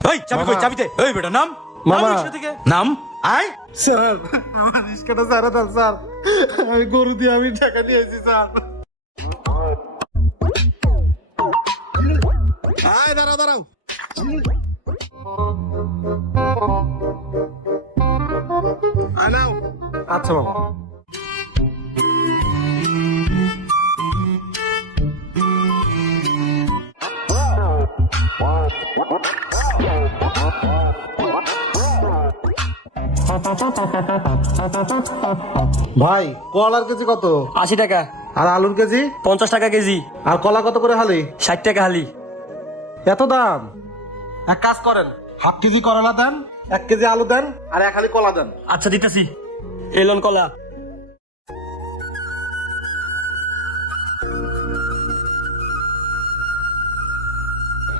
এই চাবি কই। চাবিতে? এই বেটা নাম? নাম মামা। থেকে নাম? আয়। স্যার আমার রিস্কাটা সারা দেন স্যার। আমি গরু দিয়ে আমি টাকা নিয়েছি স্যার। আয় দাঁড়াও দাঁড়াও। আয় নাও। আচ্ছা মামা। ভাই কলার কেজি কত? আশি টাকা। আর আলুর কেজি? পঞ্চাশ টাকা কেজি। আর কলা কত করে হালি? ষাট টাকা হালি। এত দাম? এক কাজ করেন হাফ কেজি করলা দেন এক কেজি আলু দেন আর এক হালি কলা দেন। আচ্ছা দিতেছি। এলন কলা।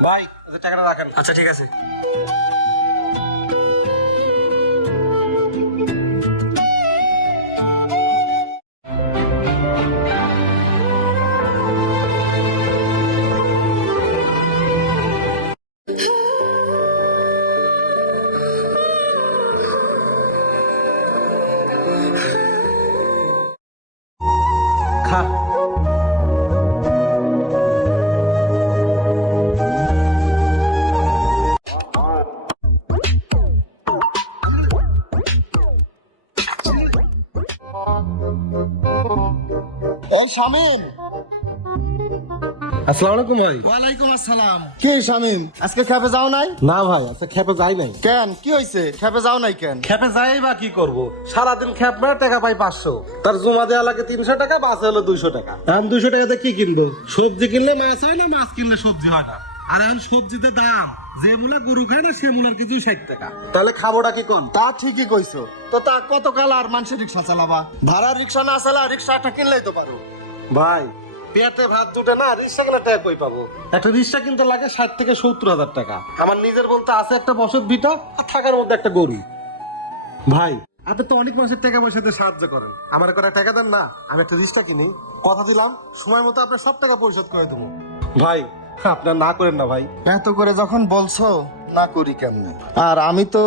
ভাই টাকাটা রাখেন। আচ্ছা ঠিক আছে। খা। এই শামিম আসসালামু আলাইকুম ভাই। ওয়ালাইকুম আসসালাম। কি শামিম? আজকে খেপে যাও নাই? না ভাই আচ্ছা খেপে যাই নাই। কেন? কি হয়েছে খেপে যাও নাই কেন? খেপে যাই বা কি করব? সারাদিন খেপ মেরে টাকা পাই পাঁচশো। তার জমা দেওয়া লাগে তিনশো টাকা বাসে হলো দুইশো টাকা। এখন দুইশো টাকাতে কি কিনবো? সবজি কিনলে মাছ হয় না মাছ কিনলে সবজি হয় না? আর এখন সবজিতে দাম যে মূলা গরু খায় না সে মূলার কিছু ষাট টাকা। তাহলে খাবোটা কি কোন? তা ঠিকই কইছো। তো তা কত কাল আর মানুষের রিক্সা চালাবা? ভাড়া রিক্সা না চালা রিক্সা একটা কিনলেই তো পারো। ভাই পেটে ভাত দুটে না রিক্সা কিনা টাকা কই পাবো? একটা রিক্সা কিনতে লাগে ষাট থেকে সত্তর হাজার টাকা। আমার নিজের বলতে আছে একটা বসত ভিটা আর থাকার মধ্যে একটা গরু। ভাই। আপনি তো অনেক মাসের টাকা পয়সাতে সাহায্য করেন। আমার করে টাকা দেন না আমি একটা রিক্সা কিনি। কথা দিলাম সময় মতো আপনার সব টাকা পরিশোধ করে দেবো। ভাই আপনার না করেন না ভাই। এত করে যখন বলছো না করি কেমনে? আর আমি তো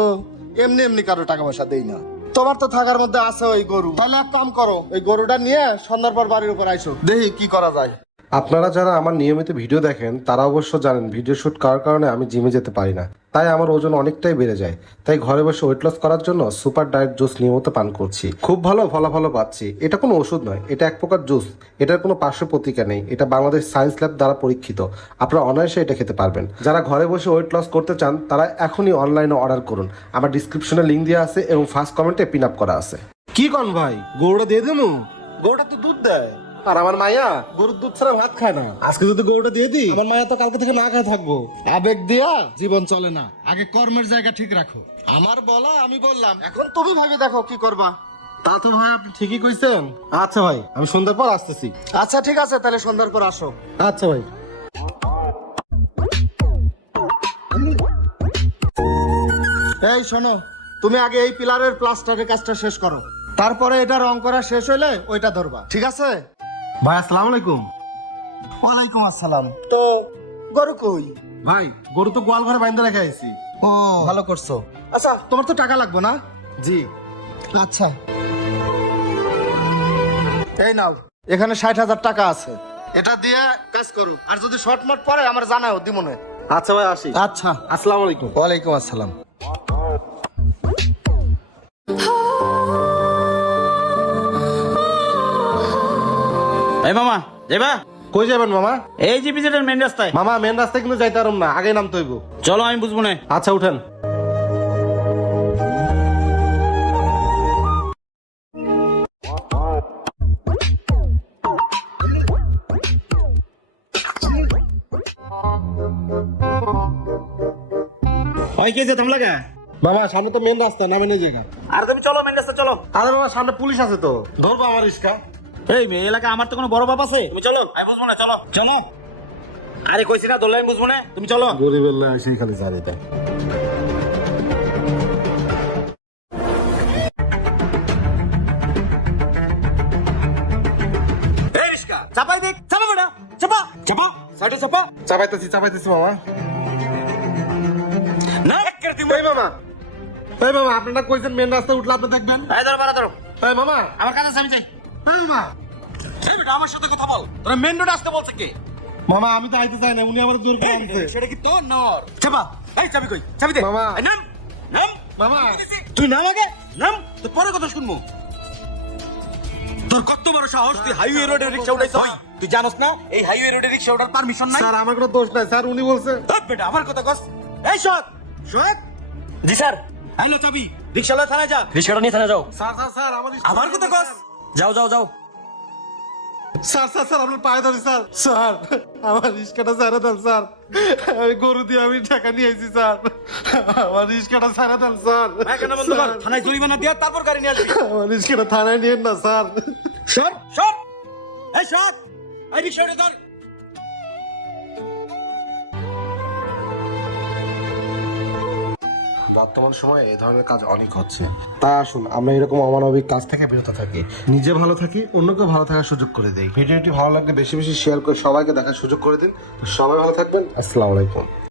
এমনি এমনি কারও টাকা পয়সা দেই না। তোমার তো থাকার মধ্যে আছে ওই গরু। তাহলে এক কাম করো ওই গরুটা নিয়ে সন্ধ্যার পর বাড়ির উপর আইসো। দেখি কি করা যায়। আপনারা যারা আমার নিয়মিত ভিডিও দেখেন তারা অবশ্য জানেন ভিডিও শ্যুট করার কারণে আমি জিমে যেতে পারি না। তাই আমার ওজন অনেকটাই বেড়ে যায়। তাই ঘরে বসে ওয়েট লস করার জন্য সুপার ডায়েট জুস নিয়মিত পান করছি। খুব ভালো ফলাফলও পাচ্ছি। এটা কোনো ওষুধ নয় এটা এক প্রকার জুস এটার কোনো পার্শ্ব প্রতিক্রিয়া নেই। এটা বাংলাদেশ সায়েন্স ল্যাব দ্বারা পরীক্ষিত। আপনারা অনায়াসে এটা খেতে পারবেন। যারা ঘরে বসে ওয়েট লস করতে চান তারা এখনই অনলাইনে অর্ডার করুন। আমার ডিসক্রিপশনে লিঙ্ক দেওয়া আছে এবং ফার্স্ট কমেন্টে পিন আপ করা আছে। কি কন ভাই? গরুটা দিয়ে দেবো গরুটা তো দুধ দেয়। আর আমার মায়া গরুর দুধ ছাড়া ভাত খায় না। আজকে যদি গরুটা দিয়ে দিই আমার মায়া তো কালকে থেকে না খায় থাকব। আবেগ দিয়া জীবন চলে না। আগে কর্মের জায়গা ঠিক রাখো। আমার বলা আমি বললাম এখন তুমি ভাবে দেখো কি করবা। তা তো ভাই আপনি ঠিকই কইছেন। আচ্ছা ভাই আমি সন্ধ্যার পর আসতেছি। আচ্ছা ঠিক আছে তাহলে সন্ধ্যার পর আসো। আচ্ছা ভাই। এই শোনো তুমি আগে এই পিলারের প্লাস্টারের কাজটা শেষ করো। তারপরে এটা রং করা শেষ হইলে ওইটা ধরবা। ঠিক আছে? ভাই আসসালামু আলাইকুম। ওয়ালাইকুম আসসালাম। তো গরু কই? ভাই গরু তো গোয়াল ঘরে বাইন্দা রেখে আইছি। ও। ভালো করছ। আচ্ছা। তোমার তো টাকা লাগবে না? জি। আচ্ছা। এই নাও এখানে ষাট হাজার টাকা আছে। এটা দিয়ে কাজ করো আর যদি শর্ট মট পরে আমার জানাও দিমনে। আচ্ছা ভাই আসি। আচ্ছা। আসসালামু আলাইকুম। ওয়ালাইকুম আসসালাম। এই মামা যাইবা? কই যাবেন মামা? এই যে বিজেটের মেন রাস্তায়। মামা মেন রাস্তায় কিন্তু যাইতে পারুম না আগে নামতে হইব। চলো আমি বুঝব না। আচ্ছা উঠেন। হয় কে যেতাম লাগা মামা সামনে তো মেন রাস্তা না জায়গা। আর তুমি চলো মেন রাস্তা চলো। আরে বাবা সামনে পুলিশ আছে তো। ধরবো আমার রিস্কা। এই মেয়ে এলাকা আমার তো কোনো বড় বাপ আছে। তুমি চলো। আমি বুঝব না চলো। চলো। আরে কইছি না দোল্লাই আমি বুঝব না। তুমি চলো। গরিবের লাই সেই খালি রিস্কা চাপাই দেখ চাপা বেটা চাপা। চাপা। সাইডে চাপা। চাপাইতেছি চাপাইতেছি মামা। দিব এই মামা। এই মামা আপনারা কইছেন মেন রাস্তায় উঠলে আপনি দেখবেন। এই ধরো বাড়া ধরো। এই মামা। আমার কাছে আমি যাই এই মামা। এই বেটা আমার সাথে কথা বল। তোরা মেন রোড আসতে বলছে কে? মামা আমি তো আইতে চাই না উনি আমার জোর করে আনছে। সেটা কি তোর নর চাপা। এই চাবি কই? চাবি দে। মামা। নাম। নাম। মামা। তুই নাম আগে? নাম? তো পরে কথা শুনব। তোর কত বড় সাহস তুই হাইওয়ে রোডে রিকশা উঠাইছ তুই জানোস না? এই হাইওয়ে রোডে রিকশা ওঠার পারমিশন নাই? স্যার আমার কোনো দোষ নাই। স্যার উনি বলছে। ধুর বেটা আমার কথা কস। এই শোক শোক জি স্যার। হ্যালো চাবি। রিকশা লয় থানায় যা। রিক্সাটা নিয়ে থানা যাও। স্যার স্যার স্যার আমার আমার কথা কস। যাও যাও যাও। স্যার স্যার স্যার আপনার পায়ে ধরি স্যার। স্যার আমার রিস্কাটা ছেড়ে দেন স্যার। আমি গরু দিয়ে আমি টাকা নিয়ে আইছি স্যার। আমার রিস্কাটা ছেড়ে দেন স্যার। থানায় জরিমানা দিয়া তারপর গাড়ি নিয়ে আসবি। আমার রিস্কাটা থানায় নিয়েন না স্যার। সর সর এই শোক এই রিকশা ধর বর্তমান সময়ে এই ধরনের কাজ অনেক হচ্ছে। তা আসুন, আমরা এরকম অমানবিক কাজ থেকে বিরত থাকি। নিজে ভালো থাকি অন্যকে ভালো থাকার সুযোগ করে দেই। ভিডিওটি ভালো লাগলে বেশি বেশি শেয়ার করে সবাইকে দেখার সুযোগ করে দিন। সবাই ভালো থাকবেন। আসসালামু আলাইকুম।